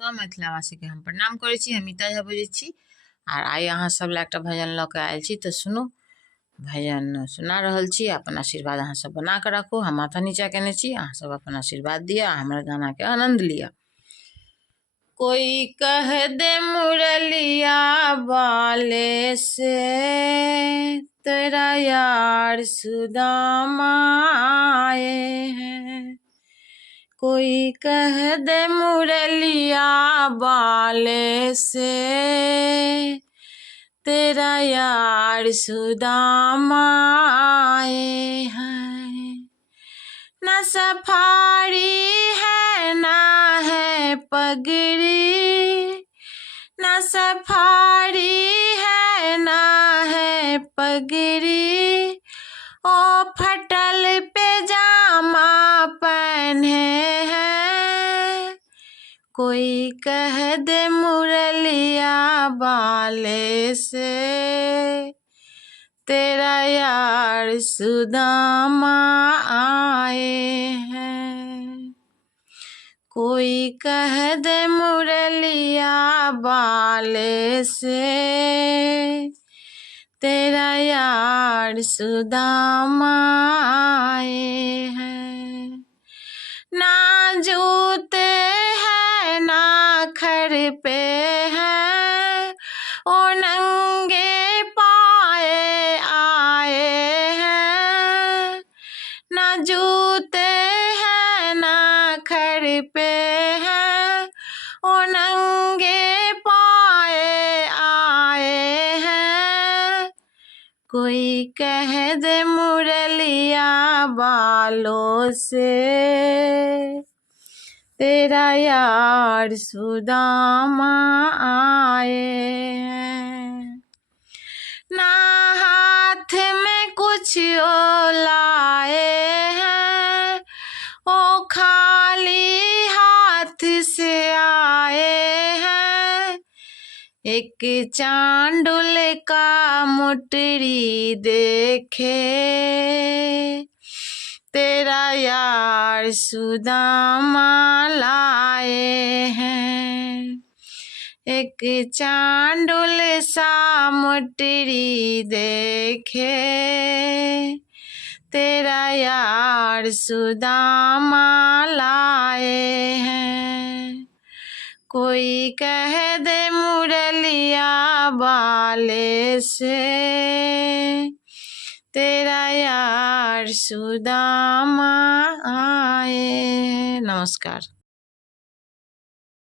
सब मिथिलावासी के हम प्रणाम करै छी। हम मीता झा बजै छी और आइ अहाँ सब ला एकटा भजन लऽ के आयल छी, तो सुनू। भजन सुना रहल छी। अपन आशीर्वाद अहाँ सब बना के रखू। हम माथा नीचा केने छी, अहाँ सब अपन आशीर्वाद दिया, हमर गाना के आनंद लिया। कोई कह दे मुरलिया वाले से तेरा यार सुदामा आए हैं। कोई कह दे मुरलिया वाले से तेरा यार सुदामा आए हैं। न सफारी है ना है पगड़ी, न सफारी है ना है पगड़ी, ओ फटल पे जामा पहने हैं। कोई कह दे मुरलिया वाले से तेरा यार सुदामा आए हैं। कोई कह दे मुरलिया वाले से तेरा यार सुदामा आए हैं। ना जूते हैं ना खर पे हैं, ओ नंगे पाए आए हैं। ना जूते हैं ना खर पे हैं, ओ नंगे पाए आए हैं। कोई कह दे मुरलिया वालों से तेरा यार सुदामा आए हैं। ना हाथ में कुछ ओ लाए हैं, ओ खाली हाथ से आए हैं। एक चांडुल का मुटरी देखे तेरा यार सुदामा लाए हैं। एक चांडुल सा मुटरी देखे तेरा यार सुदामा लाए हैं। कोई कह दे मुरलिया वाले से तेरा यार सुदामा आए। नमस्कार।